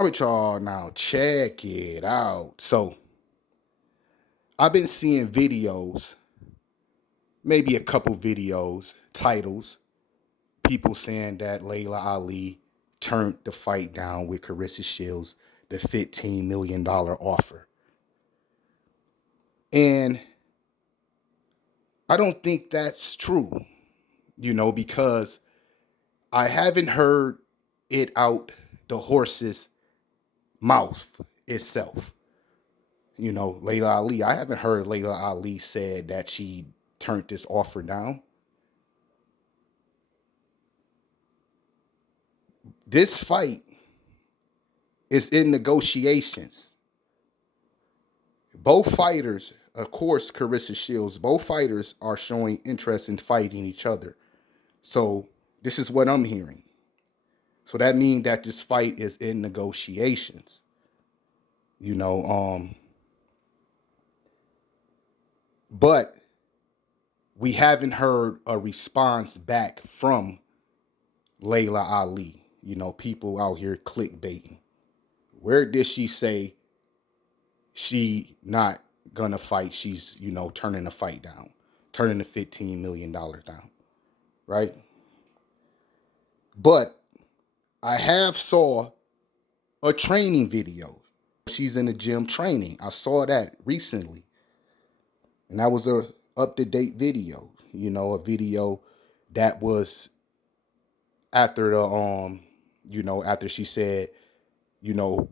All right, y'all. Now check it out. So I've been seeing videos, maybe a couple videos, titles, people saying that Layla Ali turned the fight down with Claressa Shields, the $15 million offer. And I don't think that's true, because I haven't heard it out the horse's mouth itself. Layla Ali, I haven't heard Layla Ali said that she turned this offer down. This fight is in negotiations. Both fighters, of course, Claressa Shields, both fighters are showing interest in fighting each other. So this is what I'm hearing. So that means that this fight is in negotiations. You know, but we haven't heard a response back from Layla Ali. People out here clickbaiting. Where did she say she not gonna fight? She's, turning the fight down, turning the $15 million down, right? But I have saw a training video. She's in the gym training. I saw that recently. And that was a up-to-date video, a video that was after after she said, you know,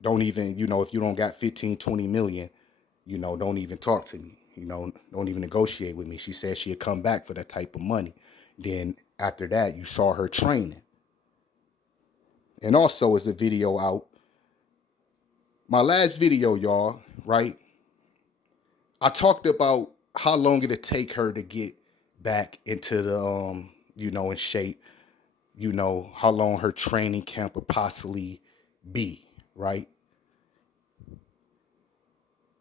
don't even, if you don't got 15, 20 million, don't even talk to me, don't even negotiate with me. She said she'd come back for that type of money. Then after that, you saw her training. And also is a video out. My last video, y'all, right? I talked about how long it'd take her to get back into the, in shape, how long her training camp would possibly be, right?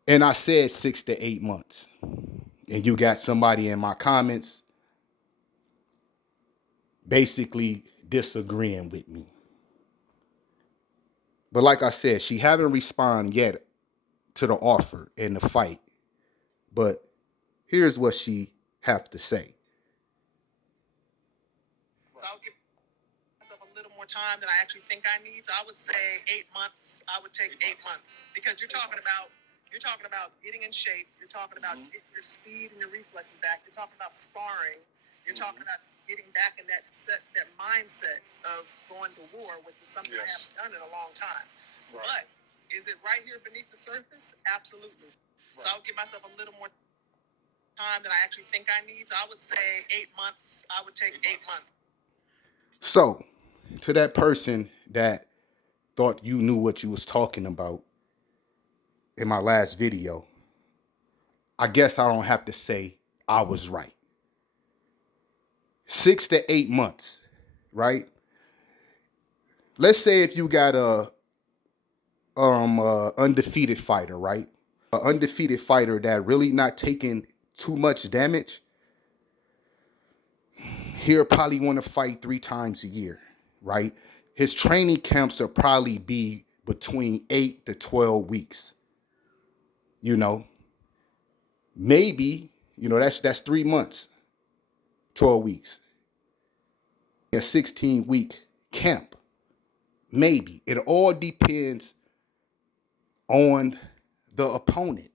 And I said 6 to 8 months. And you got somebody in my comments basically disagreeing with me. But like I said, she haven't responded yet to the offer in the fight. But here's what she have to say. So I'll give myself a little more time than I actually think I need. So I would say 8 months. I would take 8 months because you're talking about getting in shape. You're talking about getting your speed and your reflexes back. You're talking about sparring. You're talking about getting back in that mindset of going to war, which is something I haven't done in a long time. Right. But is it right here beneath the surface? Absolutely. Right. So I would give myself a little more time than I actually think I need. So I would say 8 months. I would take 8 months. So, to that person that thought you knew what you was talking about in my last video, I guess I don't have to say I was right. 6 to 8 months, right? Let's say if you got a undefeated fighter, right? An undefeated fighter that really not taking too much damage, he'll probably want to fight 3 times a year, right? His training camps will probably be between 8 to 12 weeks. Maybe, that's 3 months, 12 weeks. A 16-week camp. Maybe. It all depends on the opponent,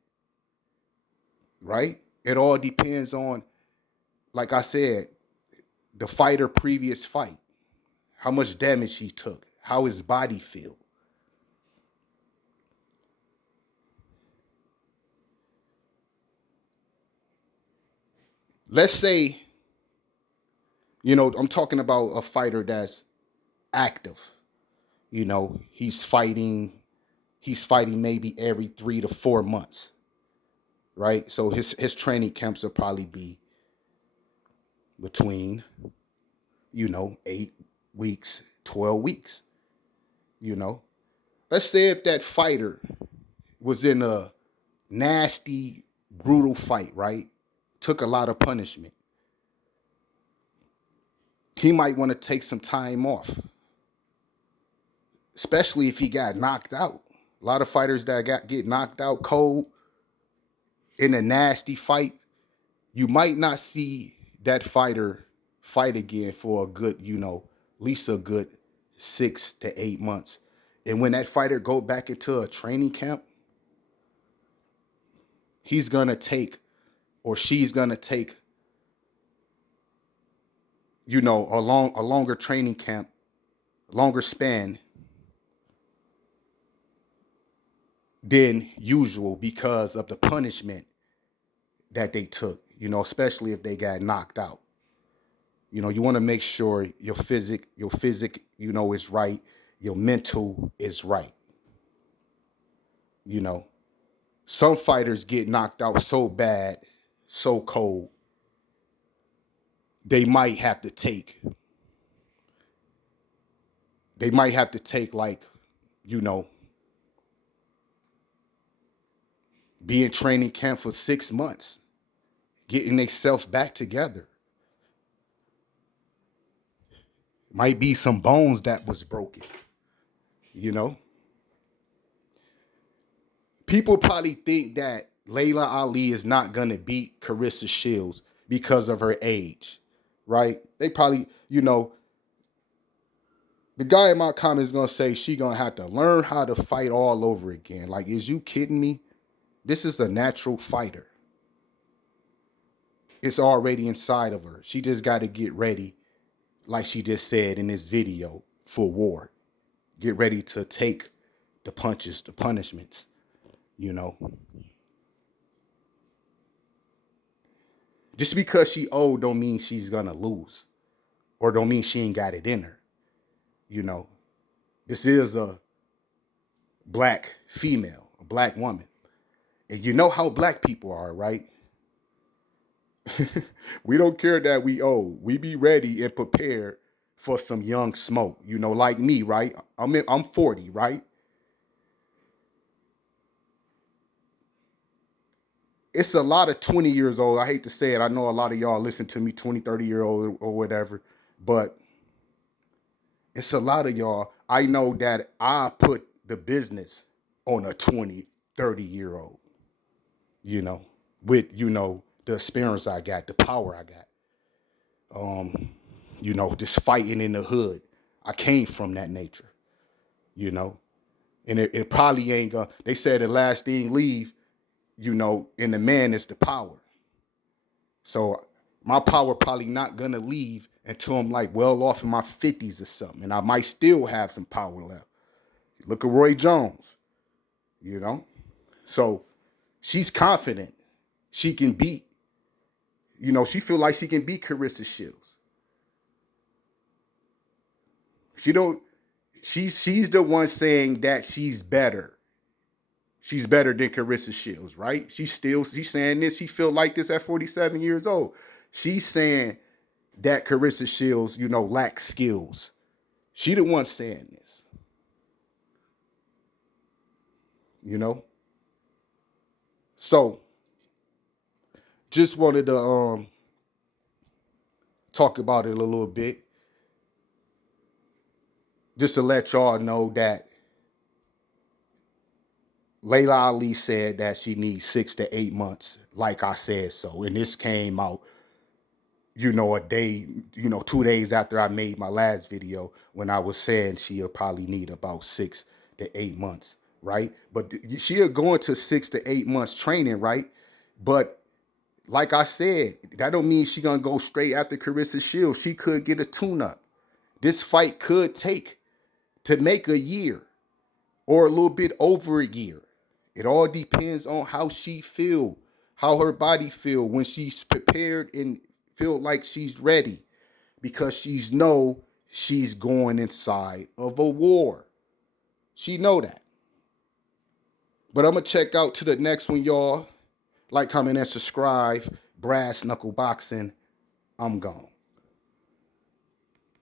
right? It all depends on, like I said, the fighter previous fight, how much damage he took, how his body feel. Let's say, I'm talking about a fighter that's active. He's fighting maybe every 3 to 4 months, right? So his training camps will probably be between, 8 weeks, 12 weeks. Let's say if that fighter was in a nasty, brutal fight, right? Took a lot of punishment. He might want to take some time off. especially if he got knocked out. A lot of fighters that get knocked out cold in a nasty fight, you might not see that fighter fight again for a good, at least a good 6 to 8 months. And when that fighter go back into a training camp, he's gonna take or she's gonna take, a longer training camp, longer span than usual because of the punishment that they took, especially if they got knocked out. You want to make sure your physic, is right, your mental is right. You know, some fighters get knocked out so bad, so cold, they might have to take, like, you know, be in training camp for 6 months, getting themselves back together. Might be some bones that was broken, you know. People probably think that Laila Ali is not gonna beat Claressa Shields because of her age, right? They probably, the guy in my comments is gonna say she gonna have to learn how to fight all over again. Like, is you kidding me? This is a natural fighter. It's already inside of her. She just got to get ready, like she just said in this video, for war. Get ready to take the punches, the punishments, you know. Just because she old don't mean she's gonna lose, or don't mean she ain't got it in her. You know, this is a black female, a black woman, and you know how black people are, right? We don't care that we old. We be ready and prepared for some young smoke. Like me, right? I'm 40, right? It's a lot of 20 years old. I hate to say it. I know a lot of y'all listen to me, 20, 30-year old or whatever, but it's a lot of y'all. I know that I put the business on a 20, 30-year old, you know, with, the experience I got, the power I got. Just fighting in the hood. I came from that nature, you know. And it probably ain't gonna, they said the last thing leave, in the man is the power. So my power probably not gonna leave until I'm like well off in my 50s or something. And I might still have some power left. Look at Roy Jones, you know? So she's confident she can beat, she feel like she can beat Claressa Shields. She's the one saying that she's better. She's better than Claressa Shields, right? She's saying this. She feel like this at 47 years old. She's saying that Claressa Shields, lacks skills. She the one saying this. So just wanted to talk about it a little bit. Just to let y'all know that Laila Ali said that she needs 6 to 8 months, like I said so. And this came out, a day, 2 days after I made my last video when I was saying she'll probably need about 6 to 8 months, right? But she'll go into 6 to 8 months training, right? But like I said, that don't mean she gonna go straight after Claressa Shields. She could get a tune-up. This fight could take to make a year or a little bit over a year. It all depends on how she feel, how her body feel when she's prepared and feel like she's ready, because she's going inside of a war. She know that. But I'm gonna check out to the next one, y'all. Like, comment, and subscribe. Brass Knuckle Boxing. I'm gone.